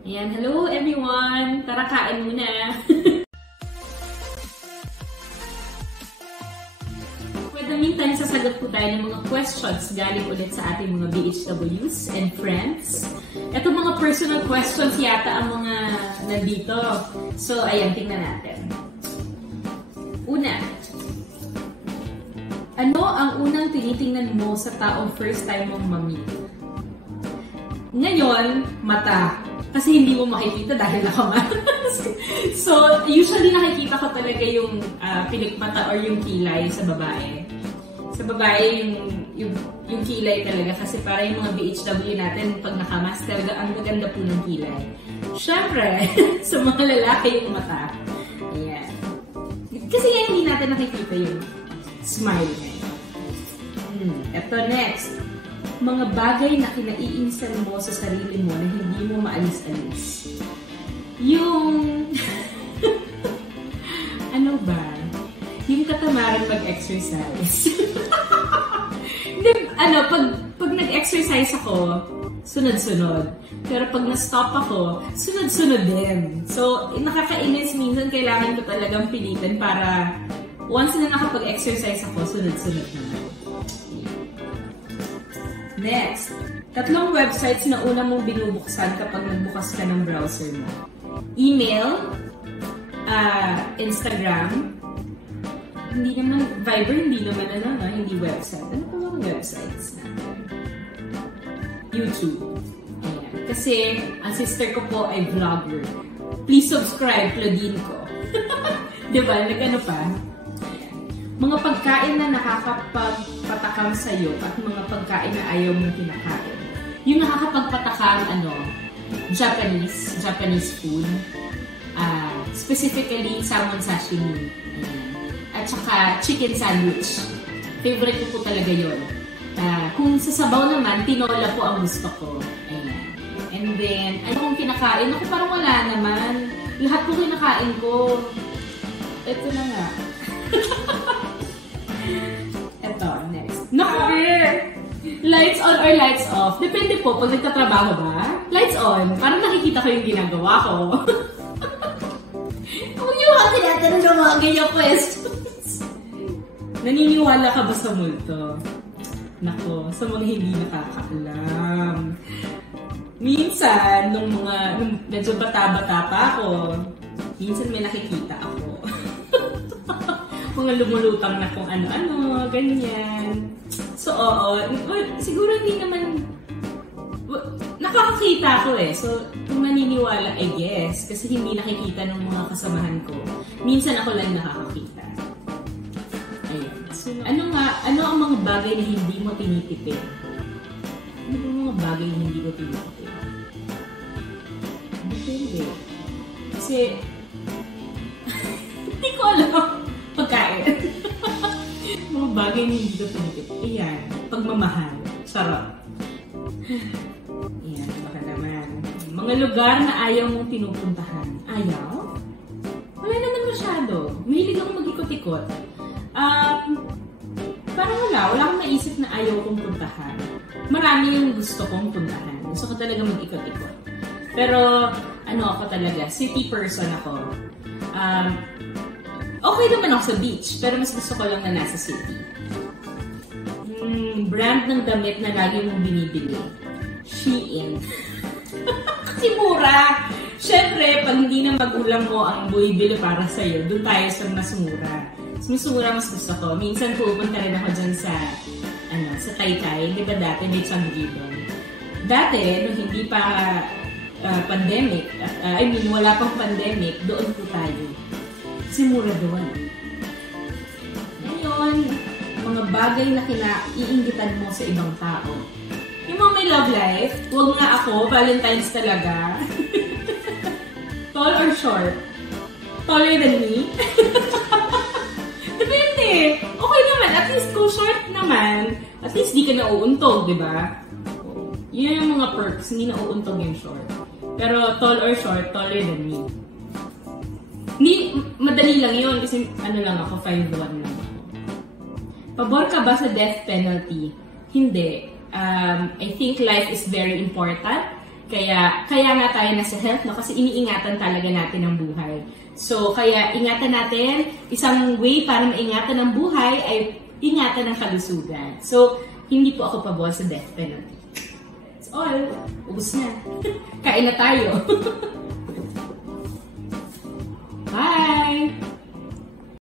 Ayan, hello everyone! Tara, kain muna! For the meantime, sasagot po tayo ng mga questions galing ulit sa ating mga BHWs and friends. Ito mga personal questions yata ang mga nandito. So, ayan, tingnan natin. Una, ano ang unang tinitingnan mo sa taong first time mong ma-meet? Ngayon, mata. Kasi hindi mo makikita dahil nakamask. So, usually nakikita ko talaga yung pilikmata or yung kilay sa babae. Sa babae, yung kilay talaga. Kasi para yung mga BHW natin, pag nakamask talaga, ang maganda po ng kilay. Siyempre, sa mga lalaki yung mata. Ayan. Kasi yan, hindi natin nakikita yung smile niya. Ito, next. Mga bagay na kinaiinisan mo sa sarili mo na hindi mo maalis-alis. Yung... ano ba? Yung katamaran mag-exercise. Pag nag-exercise ako, sunod-sunod. Pero pag na-stop ako, sunod-sunod din. So, nakakainis. Minsan kailangan ko talagang pilitin para once na nakapag-exercise ako, sunod-sunod naman. Next, 3 websites na una mong binubuksan kapag nagbukas ka ng browser mo. Email, Instagram, hindi naman Viber, hindi naman hindi website. Ano pa mga websites natin? YouTube. Ayan. Kasi ang sister ko po ay vlogger. Please subscribe, Claudine ko. Diba? Nag-ano pa? Mga pagkain na nakakapagpatakam sa'yo at mga pagkain na ayaw mong kinakain. Yung nakakapagpatakam, Japanese food. Specifically, salmon sashimi. At saka, chicken sandwich. Favorite ko po talaga yun. Kung sa sabaw naman, tinola po ang gusto ko. Ayan. And then, ano kong kinakain? Ako parang wala naman. Lahat po kinakain ko. Ito na nga. Ito, next. Naku! Lights on or lights off? Depende po, pag nagtatrabaho ba? Lights on. Parang nakikita ko yung ginagawa ko. Huwag yung mga tinatanong ng mga ganyang questions. Naniniwala ka ba sa multo? Nako, sa mga hindi nakakaalam. Minsan, nung medyo bata-bata pa ako, minsan may nakikita ako. Mga lumulutang na kung ano-ano, ganyan. So, oo. Siguro hindi naman... Nakakakita ko eh. So, kung maniniwala, I guess. Kasi hindi nakikita ng mga kasamahan ko. Minsan ako lang nakakakita. Ayun. So, ano ang mga bagay na hindi mo tinitipid? Ano ang mga bagay na hindi mo tinitipid? Depende. Kasi... hindi ko alam. Pagkain. Mga bagay na hindi ko tinitipid. Ayan. Pagmamahal. Sarap. Ayan. Baka naman. Mga lugar na ayaw mong pinupuntahan. Ayaw? Wala naman masyado. Mahilig akong mag-ikot-ikot. Parang wala akong naisip na ayaw kong puntahan. Marami yung gusto kong puntahan. Gusto ko talaga mag-ikot-ikot. Pero, ako talaga, city person ako. Okay naman ako sa beach, pero mas gusto ko lang na nasa city. Brand ng damit na lagi mong binibili. Shein. Kasi mura. Siyempre, pag hindi na magulang mo ang bumibili para sa'yo, doon tayo sa mas mura. Mas mura mas gusto ko. Minsan pupunta rin ako dyan sa Taytay. Di ba dati may Changgibon? Dati, nung hindi pa pandemic, wala pang pandemic, doon po tayo. Kasi mura doon. Ngayon, mga bagay na iinggitan mo sa ibang tao. Yung mga may love life, huwag nga ako, Valentine's talaga. Tall or short? Taller than me? Depende. Okay naman. At least kung short naman, at least di ka nauuntog, di ba? Yun yung mga perks. Hindi nauuntog yung short. Pero tall or short, taller than me. Hindi, madali lang yun. Kasi lang ako, 5'1" lang ako. Pabor ka ba sa death penalty? Hindi. I think life is very important. Kaya nga tayo nasa health, no? Kasi iniingatan talaga natin ang buhay. So, kaya ingatan natin, isang way para maingatan ang buhay ay ingatan ang kalusugan. So, hindi po ako pabor sa death penalty. That's all. Ubus na. Kain na tayo.